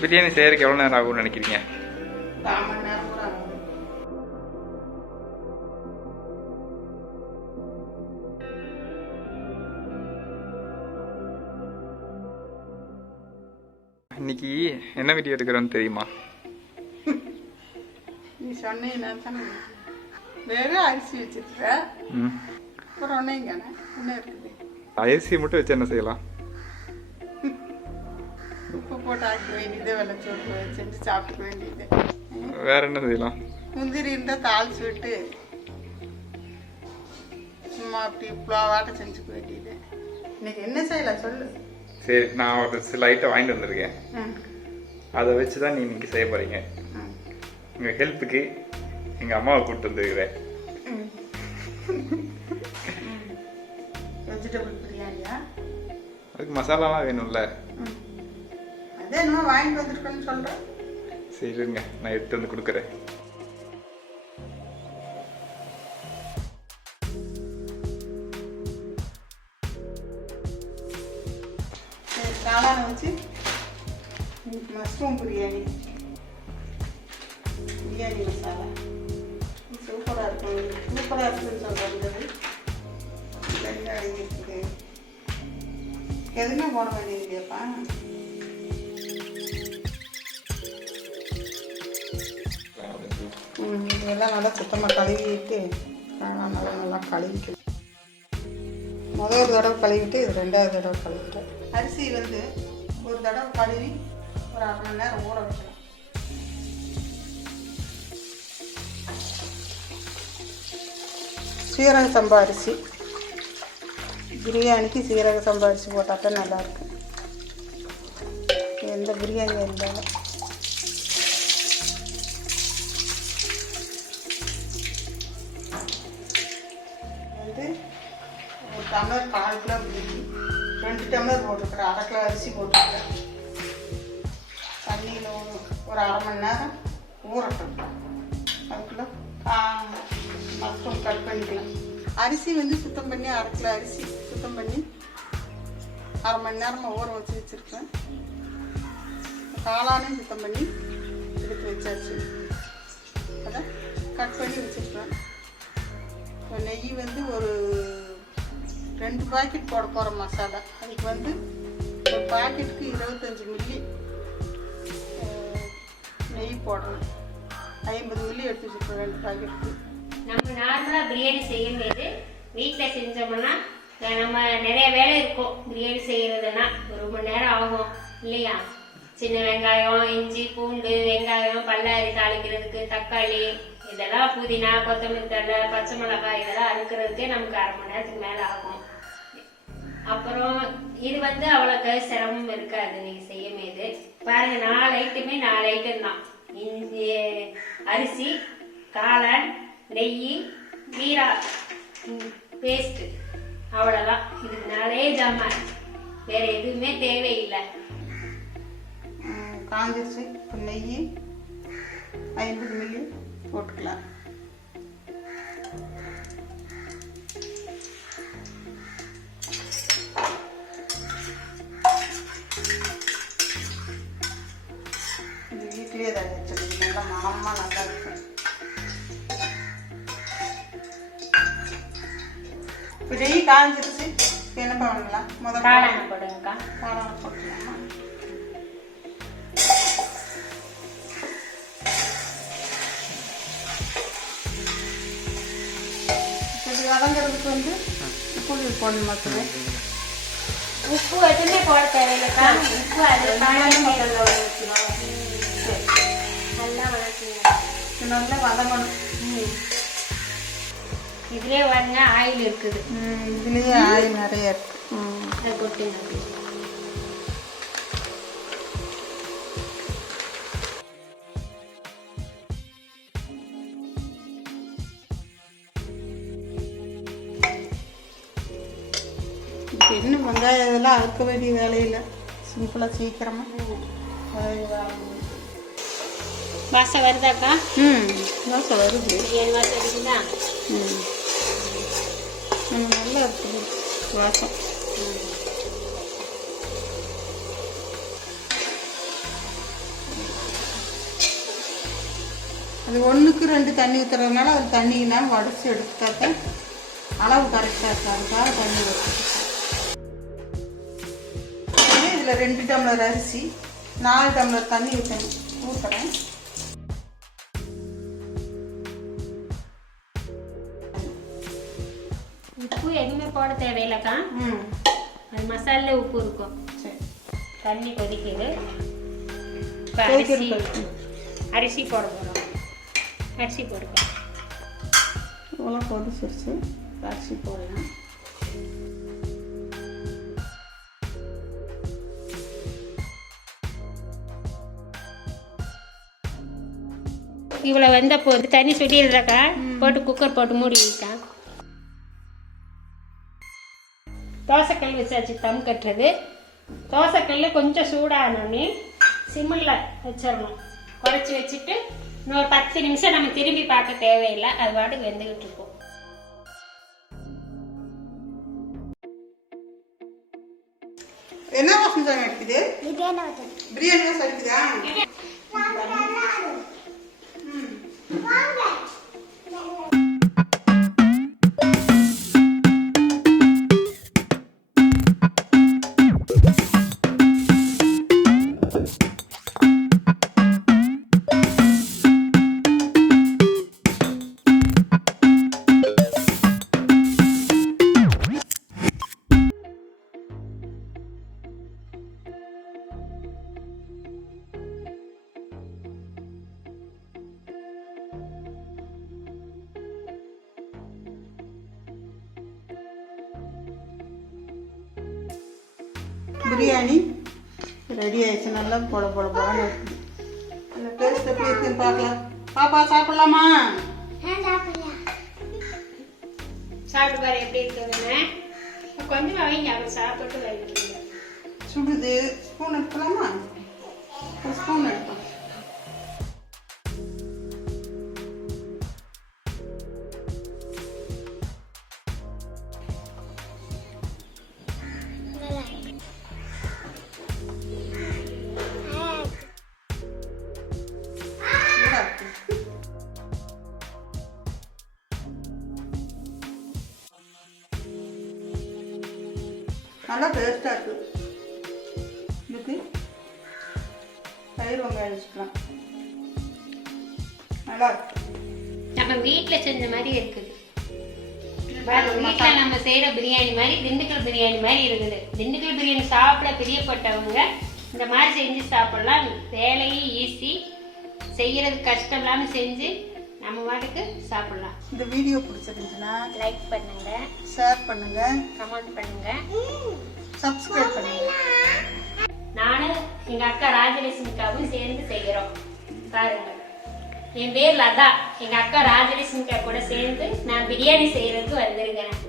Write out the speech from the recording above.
பிரியாணி செய்யறதுக்கு எவ்வளோ நேரம் ஆகும்னு நினைக்கிறீங்க? 1/4 மணி நேரம் கூட ஆகும். இன்னைக்கு என்ன வீடியோ எடுக்கிறோன்னு தெரியுமா? நீ சொன்னீங்கன்னா தானே. வெறும் அரிசி வச்சுருக்க, அப்புறம் ஒன்றைங்க என்ன இருக்குது? அரிசி மட்டும் வச்சு என்ன செய்யலாம்? உப்பு போட்டு ஆக்க வேண்டியது, வெள்ளச்சோறு செஞ்சு சாப்பிட்டுக்க வேண்டியது. வேற என்ன செய்யலாம்? முந்திரி இருந்தால் தாளிச்சு விட்டு சும்மா அப்படி புலாவாட்ட செஞ்சுக்க வேண்டியது. இன்னைக்கு என்ன செய்யலாம் சொல்லு. சரி, நான் ஒரு சில ஐட்டம் வாங்கிட்டு வந்திருக்கேன். அதை வச்சு தான் நீ இன்னைக்கு செய்ய போறீங்க. உங்கள் ஹெல்ப்புக்கு எங்கள் அம்மாவை கூப்பிட்டு வந்துருக்கிறேன். வெஜிடபிள் பிரியாணியா? அதுக்கு மசாலாலாம் வேணும்ல? அதே என்னமோ வாங்கிட்டு வந்துருக்கேன்னு சொல்கிறேன். சரிங்க, நான் எடுத்து வந்து கொடுக்குறேன். காளான வச்சு மஷ்ரூம் பிரியாணி, பிரியாணி மசாலா சூப்பராக இருக்கும். சூப்பராக இருக்குன்னு சொல்கிறது ரெண்டு அடங்கி இருக்குது. எதுவுமே போட வேண்டியது இல்லையாப்பா? இதெல்லாம் நல்லா சுத்தமாக கழுவிட்டு நல்லா கழுவிக்கணும். முதல் தடவை கழுவிட்டு இது 2வது தடவை கழுவிட்டேன். அரிசி வந்து ஒரு தடவை கழுவி ஒரு 1/2 மணி நேரம் ஊற வைக்கலாம். சீரக சம்பா அரிசி பிரியாணிக்கு சீரக சம்பா அரிசி போட்டால் தான் நல்லாயிருக்கும். எந்த பிரியாணி இருந்தாலும். வந்து ஒரு டம்ளர் 1/4 கிலோ பிரியாணி, 2 டம்ளர் போட்டுருக்குறேன். 1/2 கிலோ அரிசி போட்டுருக்குறேன். தண்ணியில் ஒரு 1/2 மணி நேரம் ஊறட்டும். அதுக்குள்ளே மஷ்ரூம் கட் பண்ணிக்கலாம். அரிசி வந்து சுத்தம் பண்ணி 1/2 கிலோ அரிசி சுத்தம் பண்ணி 1/2 மணி நேரமாக ஊற வச்சு வச்சுருக்கேன். காளானையும் சுத்தம் பண்ணி எடுத்து வச்சாச்சு. அதை கட் பண்ணி வச்சுருக்கேன். நெய் வந்து ஒரு 2 பாக்கெட் போட போகிற மசாலா. அதுக்கு வந்து ஒரு பாக்கெட்டுக்கு 25 மில்லி நெய் போடணும். 50 மில்லி எடுத்து வச்சுருக்கோம் 2 பாக்கெட்டுக்கு. நம்ம நார்மலாக பிரியாணி செய்யும்போது வீட்டில் செஞ்சோம்னா நம்ம நிறைய வேலை இருக்கும். பிரியாணி செய்கிறதுனா ஒரு மணி நேரம் ஆகும் இல்லையா? சின்ன வெங்காயம், இஞ்சி, பூண்டு, வெங்காயம், பல்லாரி தாளிக்கிறதுக்கு, தக்காளி, இதெல்லாம் புதினா, கொத்தமல்லி தழை, பச்சை மிளகாய் இதெல்லாம் அறுக்கிறதுக்கே நமக்கு 1/2 மணி நேரத்துக்கு மேலே ஆகும். அப்புறம் இது வந்து அவ்வளோக்கு சிரமம் இருக்காது நீங்கள் செய்யும்போது. பாருங்க, 4 ஐட்டமே 4 ஐட்டம் தான். இஞ்சி, அரிசி, காளான், நெய், வீரா பேஸ்ட்டு, அவ்வளோதான். இதுக்கு 4 ஜாமான், வேற எதுவுமே தேவையில்லை. காஞ்சிருச்சு. நெய் 50 மில்லி போட்டுக்கலாம். இது வீட்லேயே தான் வச்சுருக்கு. நல்லா மனமாக நல்லா இருக்கும். இப்போ நெய் காஞ்சிருச்சு. என்ன பண்ணலாம்? முதல்ல காளான போடுங்கக்கா. காளான போட்டுக்கலாமா? இது வதங்கிறதுக்கு வந்து உப்பு போடணும். மட்டுமே உப்பு எதுவுமே போட தேவையில்லைக்கா. உப்பு அதில் நல்லா வதக்குங்க. நல்லா வதங்கணும். இதுலேயே பாருங்க ஆயில் இருக்குது. இதுலேயே ஆயில் நிறைய இருக்கு. அதை கொட்டுங்க. இப்போ இன்னும் வெங்காயம் இதெல்லாம் அறுக்க வேண்டிய வேலையில் சிம்பிளாக சீக்கிரமாக வாசம் வருதாக்கா? வாசம் வருது. பிரியாணி வாசம் இருக்குதா? நல்லா இருக்குது வாசம். அது 1க்கு 2 தண்ணி ஊற்றுறதுனால அது தண்ணியெல்லாம் வடித்து எடுத்தாக்க அளவு கரெக்டாக இருக்காதுக்காக தண்ணி வச்சுருக்கேன். இதில் 2 டம்ளர் அரிசி 4 டம்ளர் தண்ணி ஊற்றுறேன். உப்பு எதுவுமே போட தேவையில்லைக்கா. அது மசாலா உப்பு இருக்கும். சரி, தண்ணி கொதிக்குது. இப்போ அரிசி போட போகிறோம். அரிசி போடுங்க. இவ்வளோ கொதிச்சிருச்சு. அரிசி போடலாம். இவ்வளோ வெந்த போது தண்ணி சுட்டிடுறாக்கா. போட்டு குக்கர் போட்டு மூடி வைக்கா. தோசைக்கல் வச்சாச்சு தம் கட்டுறது. தோசைக்கல் கொஞ்சம் சூடானோடனே சிம்மில் வச்சிடணும். குறைச்சி வச்சுட்டு இன்னொரு 10 நிமிஷம் நம்ம திரும்பி பார்க்க தேவையில்லை. அது பாட்டுக்கு வெந்துக்கிட்டு இருக்கும். என்ன வாசனை அடிக்குது? பிரியாணி வாசனை அடிக்குதா? பிரியாணி ரெடி ஆயிடுச்சு. நல்லா பொல பொல பொலன்னு இருக்குது. இந்த டேஸ்ட் எப்படி இருக்குன்னு பார்க்கலாம். பாப்பா சாப்பிடலாமா? சாப்பிட்டு பாரு எப்படி இருக்குதுன்னு. கொஞ்சம் அவங்க அவங்க சாப்பிட்டு வைக்கிறீங்க. சுடுது. ஸ்பூன் எடுக்கலாமா? ஒரு ஸ்பூன் எடுக்கலாம். நல்லா டேஸ்ட்டாக இருக்குது. இதுக்கு தயிர் வெங்காயம் வச்சுக்கலாம். நல்லா இருக்கு. நம்ம வீட்டில் செஞ்ச மாதிரி இருக்குது. வீட்டில் நம்ம செய்கிற பிரியாணி மாதிரி திண்டுக்கல் பிரியாணி மாதிரி இருக்குது. திண்டுக்கல் பிரியாணி சாப்பிட பிரியப்பட்டவங்க இந்த மாதிரி செஞ்சு சாப்பிடலாம். வேலையும் ஈஸி, செய்கிறது கஷ்டம் இல்லாமல் செஞ்சு நம்ம பாட்டுக்கு சாப்பிடலாம். இந்த வீடியோ பிடிச்சிருந்துச்சுன்னா லைக் பண்ணுங்க, ஷேர் பண்ணுங்க, கமெண்ட் பண்ணுங்க, சப்ஸ்கிரைப் பண்ணுங்க. நானும் எங்க அக்கா ராஜலட்சுமிக்காவும் சேர்ந்து செய்கிறோம். பாருங்க, என் பேர் லதா. எங்க அக்கா ராஜலட்சுமிக்கா கூட சேர்ந்து நான் பிரியாணி செய்யறதுக்கு வந்திருக்கிறேன்.